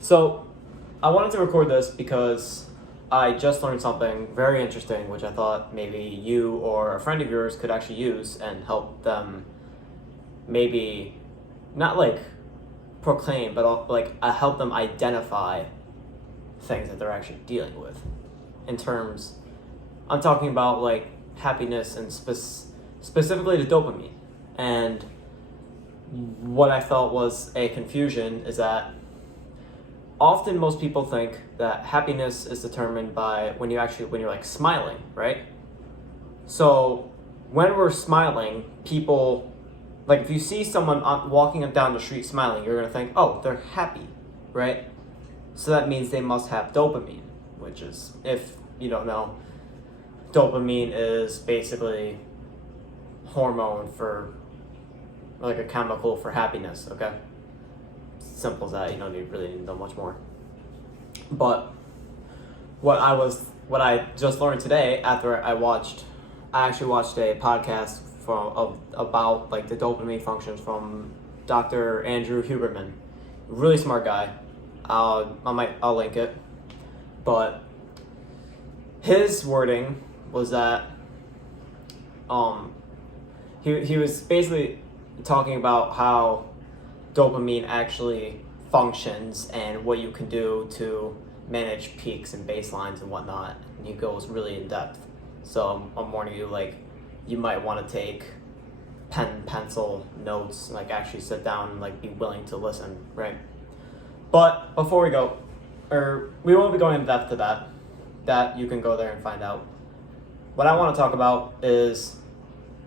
So, I wanted to record this because I just learned something very interesting, which I thought maybe you or a friend of yours could actually use and help them maybe not like proclaim, but like help them identify things that they're actually dealing with. In terms, I'm talking about like happiness and specifically the dopamine. And what I felt was a confusion is that often most people think that happiness is determined by when you're like smiling, right? So when we're smiling, people, like if you see someone walking down the street smiling, you're gonna think, oh, they're happy, right? So that means they must have dopamine, which is, if you don't know, dopamine is basically hormone for, like a chemical for happiness, okay? Simple as that, you don't really need to know much more. But what I just learned today after I actually watched a podcast about like the dopamine functions from Dr. Andrew Huberman, really smart guy. I'll link it, but his wording was that he was basically talking about how dopamine actually functions and what you can do to manage peaks and baselines and whatnot. And he goes really in depth. So I'm warning you, like, you might want to take pen, pencil, notes, like actually sit down and like be willing to listen, right? But before we go, we won't be going in depth to that. That you can go there and find out. What I want to talk about is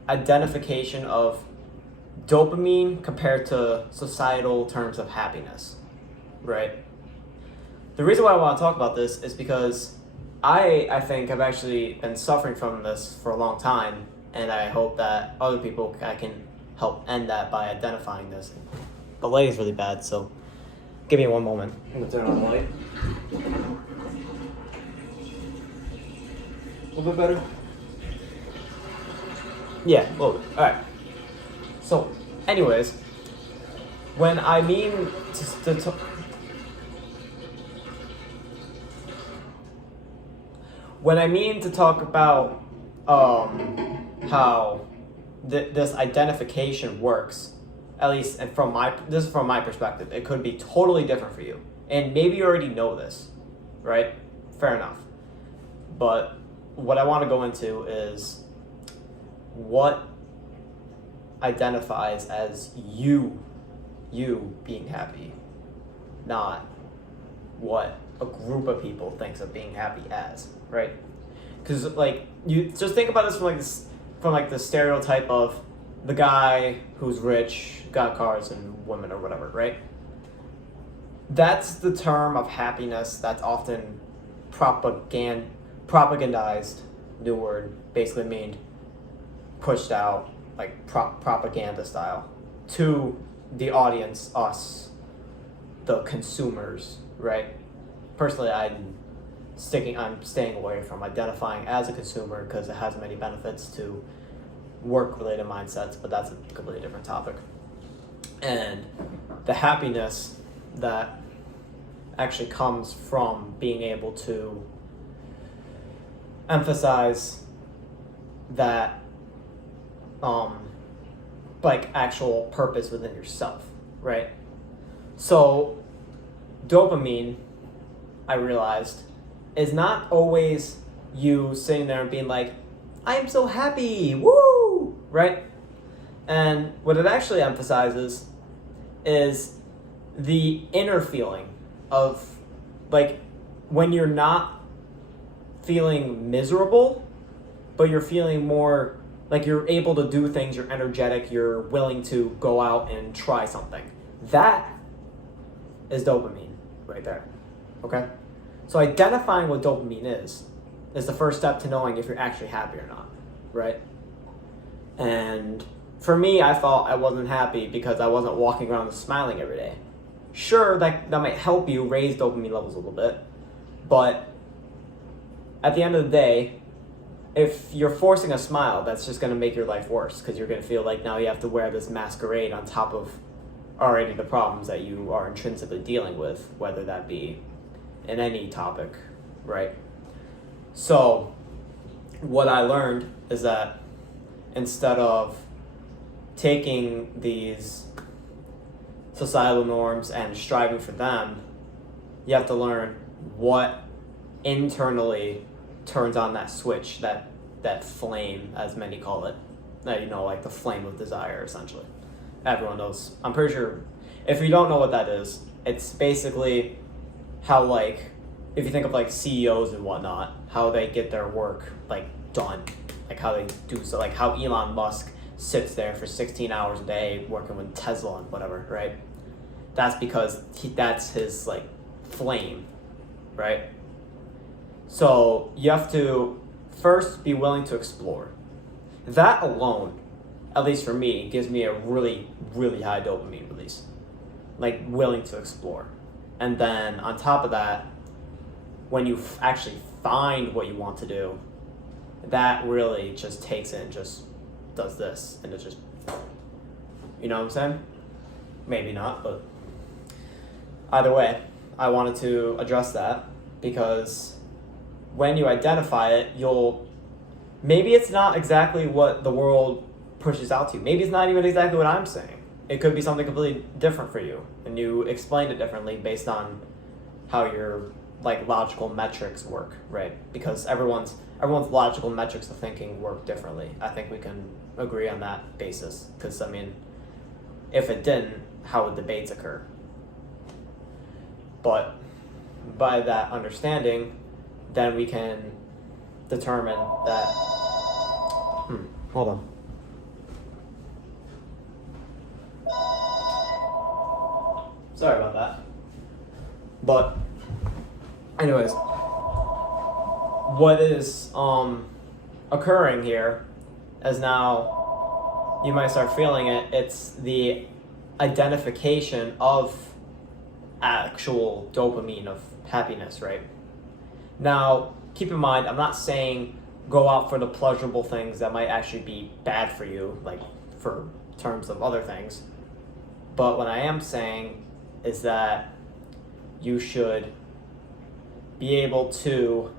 identification of dopamine compared to societal terms of happiness, right? The reason why I want to talk about this is because I think I've actually been suffering from this for a long time, and I hope that other people I can help end that by identifying this. The light is really bad, so give me one moment. I'm going to turn on the light. A little bit better? Yeah, a little bit. Alright. So, anyways, when I mean to talk about how this identification works, at least this is from my perspective, it could be totally different for you. And maybe you already know this, right? Fair enough. But what I want to go into is what identifies as you being happy, not what a group of people thinks of being happy as, right? Because like you just think about this from the stereotype of the guy who's rich, got cars and women or whatever, right? That's the term of happiness that's often propagandized, new word, basically mean pushed out like propaganda style to the audience, us, the consumers, right? Personally, I'm staying away from identifying as a consumer because it has many benefits to work-related mindsets, but that's a completely different topic. And the happiness that actually comes from being able to emphasize that like actual purpose within yourself, right? So dopamine, I realized, is not always you sitting there and being like, I am so happy, woo, right? And what it actually emphasizes is the inner feeling of like when you're not feeling miserable, but you're feeling more like you're able to do things, you're energetic, you're willing to go out and try something. That is dopamine right there, okay? So identifying what dopamine is the first step to knowing if you're actually happy or not, right? And for me, I thought I wasn't happy because I wasn't walking around smiling every day. Sure, that might help you raise dopamine levels a little bit, but at the end of the day, if you're forcing a smile, that's just going to make your life worse because you're going to feel like now you have to wear this masquerade on top of already the problems that you are intrinsically dealing with, whether that be in any topic, right? So what I learned is that instead of taking these societal norms and striving for them, you have to learn what internally turns on that switch, that flame, as many call it, that, you know, like the flame of desire, essentially. Everyone knows. I'm pretty sure, if you don't know what that is, it's basically how, like, if you think of like CEOs and whatnot, how they get their work like done, like how they do so, like how Elon Musk sits there for 16 hours a day working with Tesla and whatever, right? That's because that's his like flame, right? So you have to first be willing to explore. That alone, at least for me, gives me a really, really high dopamine release. Like, willing to explore. And then on top of that, when you actually find what you want to do, that really just takes it and just does this. And it just, you know what I'm saying? Maybe not, but either way, I wanted to address that because when you identify it, maybe it's not exactly what the world pushes out to you. Maybe it's not even exactly what I'm saying. It could be something completely different for you, and you explained it differently based on how your like logical metrics work, right? Because everyone's logical metrics of thinking work differently. I think we can agree on that basis. Because I mean, if it didn't, how would debates occur? But by that understanding, then we can determine that. Hold on. Sorry about that. But anyways, what is occurring here is now you might start feeling it. It's the identification of actual dopamine, of happiness, right? Now, keep in mind, I'm not saying go out for the pleasurable things that might actually be bad for you, like for terms of other things. But what I am saying is that you should be able to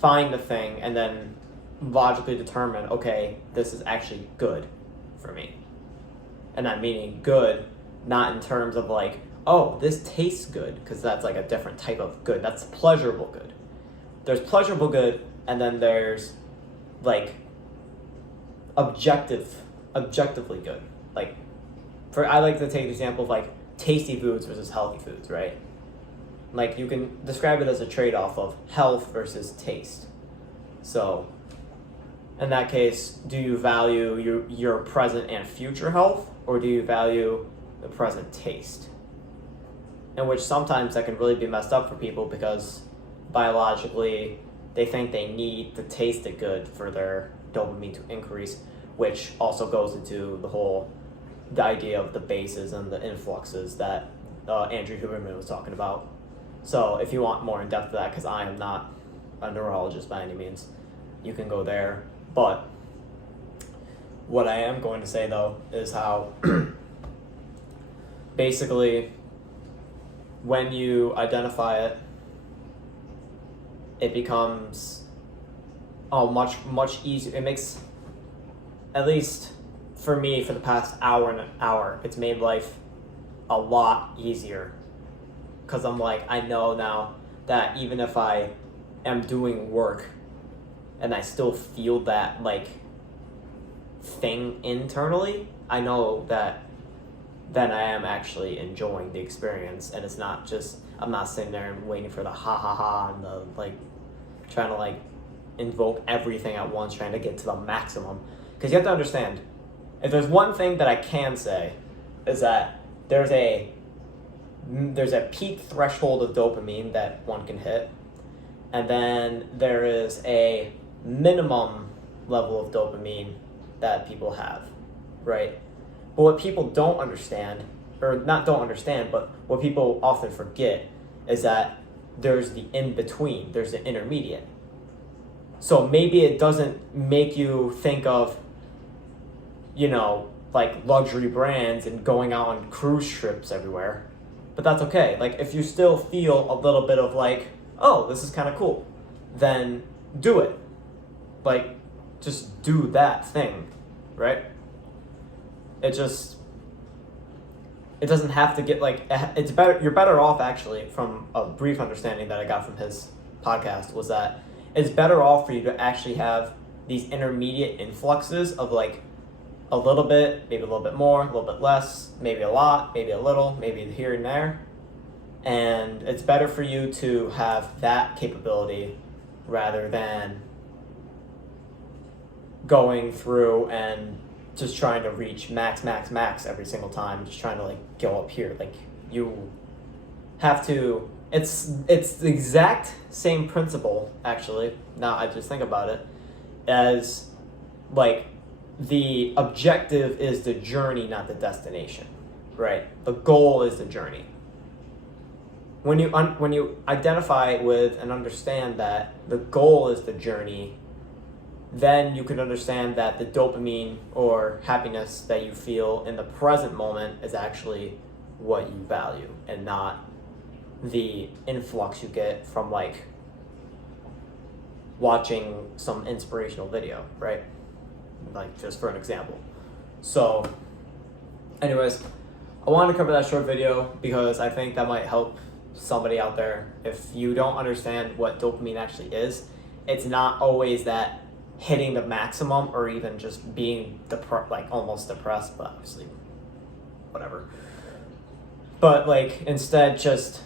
find a thing and then logically determine, okay, this is actually good for me. And I'm meaning good, not in terms of like, oh, this tastes good, because that's like a different type of good. That's pleasurable good. There's pleasurable good, and then there's like objectively good. Like, I like to take the example of like tasty foods versus healthy foods, right? Like, you can describe it as a trade-off of health versus taste. So in that case, do you value your present and future health, or do you value the present taste? In which sometimes that can really be messed up for people because biologically they think they need to taste it good for their dopamine to increase, which also goes into the idea of the bases and the influxes that Andrew Huberman was talking about. So if you want more in depth of that, because I am not a neurologist by any means, you can go there. But what I am going to say though is how basically when you identify it, it becomes much easier. It makes, at least for me, for the past hour, it's made life a lot easier. Because I'm like, I know now that even if I am doing work and I still feel that like thing internally, I know that then I am actually enjoying the experience, and it's not just, I'm not sitting there and waiting for the ha ha ha and the like trying to like invoke everything at once, trying to get to the maximum. Because you have to understand, if there's one thing that I can say, is that there's a peak threshold of dopamine that one can hit, and then there is a minimum level of dopamine that people have, right? But what people don't understand, or not don't understand, but what people often forget is that there's the in-between, there's the intermediate. So maybe it doesn't make you think of, like luxury brands and going out on cruise trips everywhere. But that's okay. Like if you still feel a little bit of like, oh, this is kind of cool, then do it. Like just do that thing, right? It doesn't have to get like, it's better, you're better off actually, from a brief understanding that I got from his podcast, was that it's better off for you to actually have these intermediate influxes of like a little bit, maybe a little bit more, a little bit less, maybe a lot, maybe a little, maybe here and there. And it's better for you to have that capability rather than going through and just trying to reach max every single time, just trying to like go up here. Like you have to, it's the exact same principle actually, now I just think about it, as like the objective is the journey, not the destination, right? The goal is the journey. When you identify with and understand that the goal is the journey, then you can understand that the dopamine or happiness that you feel in the present moment is actually what you value and not the influx you get from like watching some inspirational video, right? Like just for an example. So anyways, I wanted to cover that short video because I think that might help somebody out there. If you don't understand what dopamine actually is, it's not always that hitting the maximum or even just being like almost depressed, but obviously whatever. But like instead just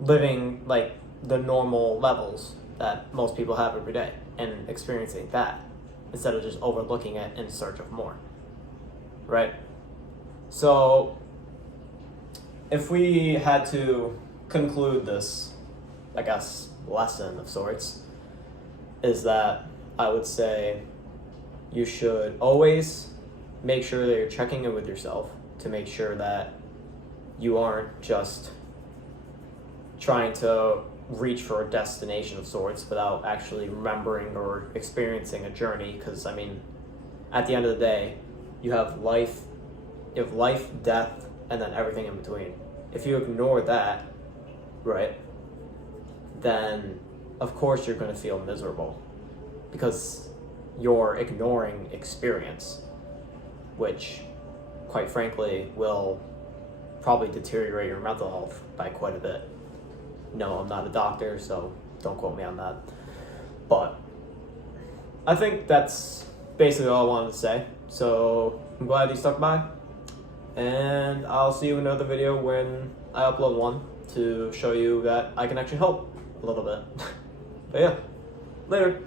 living like the normal levels that most people have every day and experiencing that instead of just overlooking it in search of more, right? So if we had to conclude this, I guess, lesson of sorts, is that I would say you should always make sure that you're checking in with yourself to make sure that you aren't just trying to reach for a destination of sorts without actually remembering or experiencing a journey. Because I mean, at the end of the day, you have life, death, and then everything in between. If you ignore that, right, then of course you're going to feel miserable because you're ignoring experience, which quite frankly will probably deteriorate your mental health by quite a bit. No, I'm not a doctor, so don't quote me on that. But I think that's basically all I wanted to say. So I'm glad you stuck by. And I'll see you in another video when I upload one to show you that I can actually help a little bit. But yeah, later.